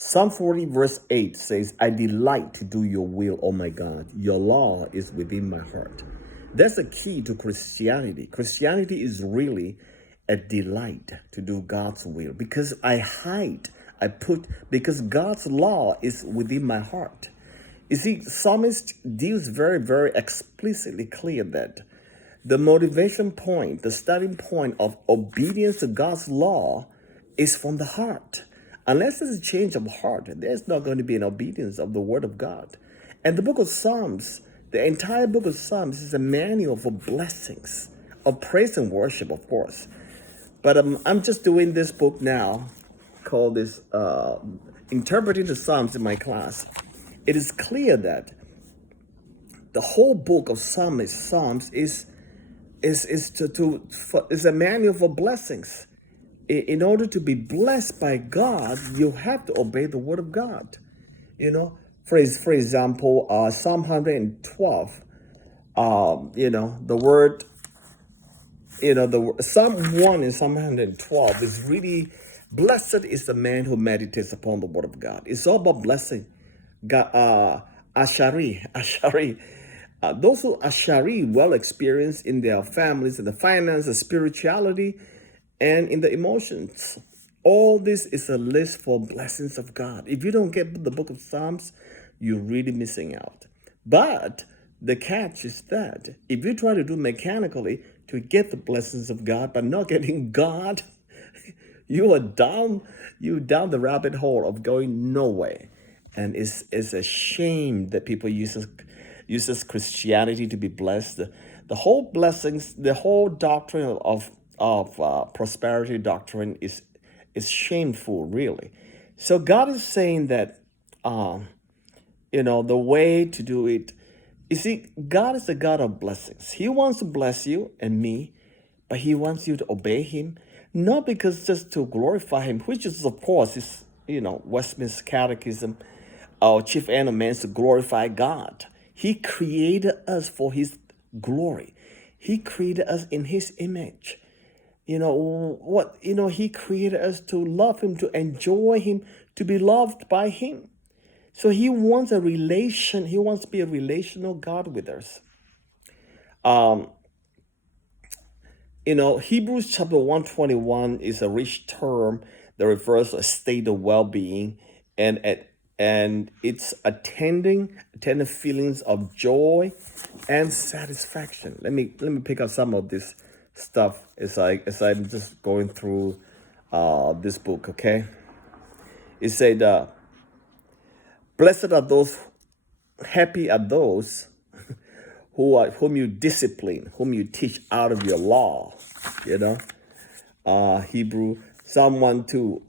Psalm 40 verse 8 says, I delight to do your will, oh my God. Your law is within my heart. That's a key to Christianity. Christianity is really a delight to do God's will because because God's law is within my heart. You see, psalmist deals very, very explicitly clear that the motivation point, the starting point of obedience to God's law is from the heart. Unless there's a change of heart, there's not going to be an obedience of the word of God. And the book of Psalms, the entire book of Psalms is a manual for blessings, of praise and worship, of course. But I'm just doing this book now called this Interpreting the Psalms in my class. It is clear that the whole book of Psalms is a manual for blessings. In order to be blessed by God, you have to obey the word of God. You know, for example, Psalm 112. The word. The Psalm 1 and Psalm 112 is really blessed is the man who meditates upon the word of God. It's all about blessing. God, Ashari. Those who are Shari, well experienced in their families, in the finances, spirituality, and in the emotions. All this is a list for blessings of God. If you don't get the book of Psalms, you're really missing out. But the catch is that if you try to do mechanically to get the blessings of God, but not getting God, you're down the rabbit hole of going nowhere. And it's a shame that people uses Christianity to be blessed. The whole blessings, the whole doctrine of prosperity doctrine is shameful, really. So God is saying that the way to do it. You see, God is a God of blessings. He wants to bless you and me, but He wants you to obey Him, not because just to glorify Him, which is, of course, is Westminster Catechism. Our chief end of man is to glorify God. He created us for His glory. He created us in His image. He created us to love Him, to enjoy Him, to be loved by Him. So He wants a relation. He wants to be a relational God with us. Hebrews chapter 121 is a rich term that refers to a state of well-being, and it's attending feelings of joy and satisfaction. Let me pick up some of this stuff as I'm just going through this book. Okay, it said, "Blessed are those, happy are those whom you discipline, whom you teach out of your law." Hebrew Psalm 1:2.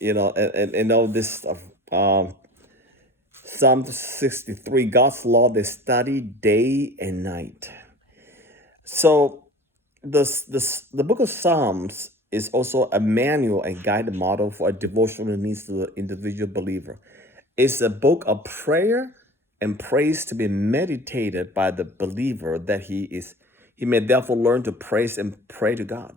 And all this stuff. Psalm 63, God's law they study day and night. So the book of Psalms is also a manual and guided model for a devotional needs to the individual believer. It's a book of prayer and praise to be meditated by the believer that he may therefore learn to praise and pray to God.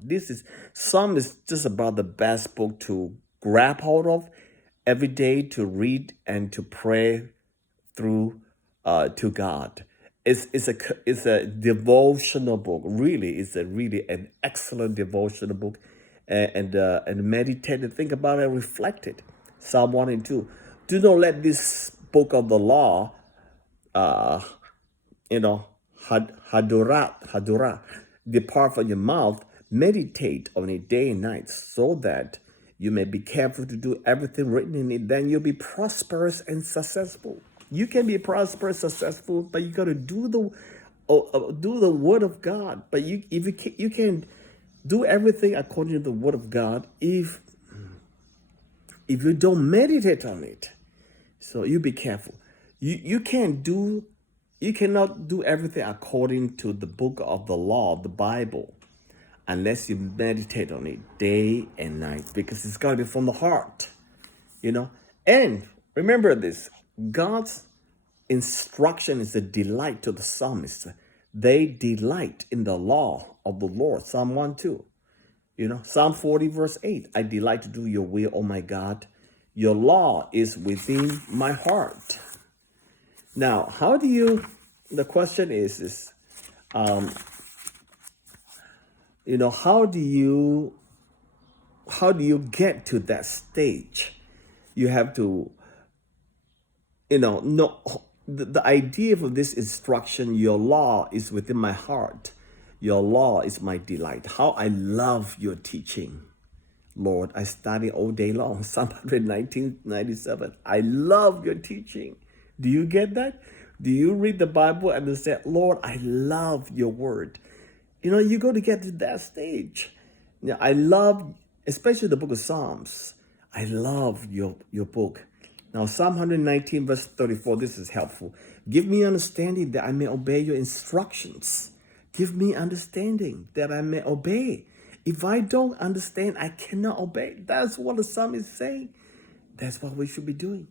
Psalm is just about the best book to grab hold of every day, to read and to pray through to God. It's a devotional book. Really, it's really an excellent devotional book, and meditate and think about it and reflect it. Psalm 1 and 2. Do not let this book of the law, hadurah, depart from your mouth. Meditate on it day and night, so that you may be careful to do everything written in it. Then you'll be prosperous and successful. You can be prosperous, successful, but you got to do the word of God. But you can do everything according to the word of God if you don't meditate on it. So you be careful. You cannot do everything according to the book of the law, the Bible, unless you meditate on it day and night, because it's got to be from the heart, And remember this, God's instruction is a delight to the psalmist. They delight in the law of the Lord. Psalm 1:2. Psalm 40 verse 8. I delight to do your will, oh my God. Your law is within my heart. Now, the question is, how do you get to that stage? You have to, no, the idea of this instruction, your law is within my heart. Your law is my delight. How I love your teaching. Lord, I study all day long. Psalm 119:97. I love your teaching. Do you get that? Do you read the Bible and say, Lord, I love your word? You got to get to that stage. I love, especially the book of Psalms. I love your book. Now, Psalm 119, verse 34, this is helpful. Give me understanding that I may obey your instructions. Give me understanding that I may obey. If I don't understand, I cannot obey. That's what the psalm is saying. That's what we should be doing.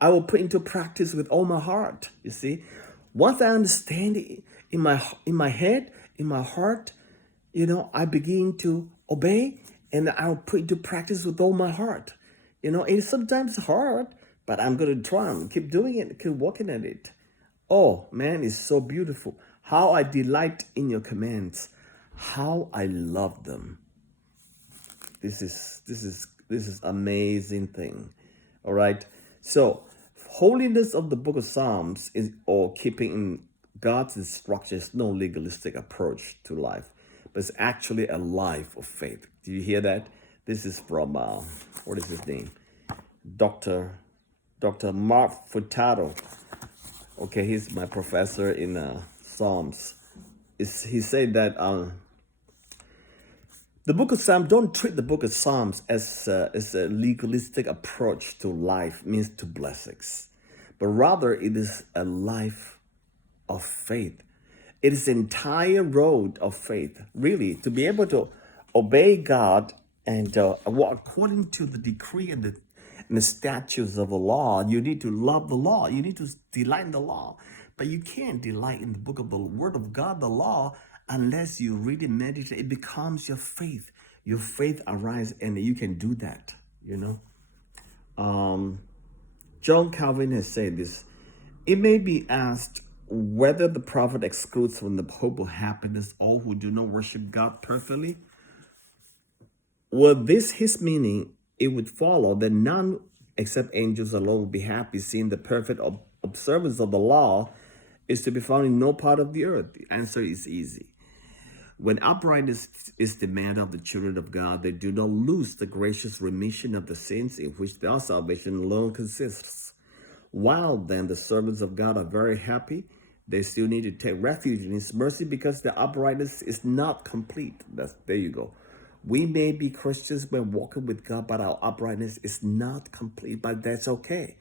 I will put into practice with all my heart. You see, once I understand it in my head, in my heart, I begin to obey, and I'll put into practice with all my heart. It's sometimes hard, but I'm going to try and keep doing it, keep working at it. Oh man, it's so beautiful. How I delight in your commands. How I love them. This is amazing thing. All right. So holiness of the book of Psalms is, or keeping in God's instructions, no legalistic approach to life, but it's actually a life of faith. Do you hear that? This is from what is his name? Dr. Mark Furtado. Okay, he's my professor in Psalms. He said that the book of Psalms, don't treat the book of Psalms as a legalistic approach to life, means to blessings, but rather it is a life of faith. It is the entire road of faith, really, to be able to obey God and walk according to the decree and the statutes of the law. You need to love the law. You need to delight in the law. But you can't delight in the book of the word of God, the law, unless you read and meditate. It becomes your faith. Your faith arises, and you can do that, John Calvin has said this. It may be asked whether the prophet excludes from the hope of happiness all who do not worship God perfectly. Were this his meaning, it would follow that none except angels alone would be happy, seeing the perfect observance of the law is to be found in no part of the earth. The answer is easy. When uprightness is demanded of the children of God, they do not lose the gracious remission of the sins in which their salvation alone consists. While then the servants of God are very happy, they still need to take refuge in his mercy because their uprightness is not complete. There you go. We may be Christians when walking with God, but our uprightness is not complete, but that's okay.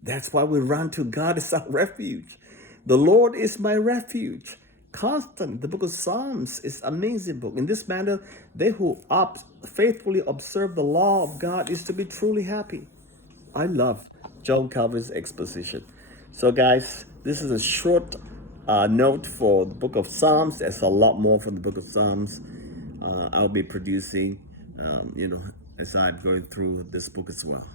That's why we run to God as our refuge. The Lord is my refuge. Constant. The book of Psalms is an amazing book. In this manner, they who faithfully observe the law of God is to be truly happy. I love John Calvin's exposition. So guys, this is a short note for the book of Psalms. There's a lot more from the book of Psalms. I'll be producing, as I'm going through this book as well.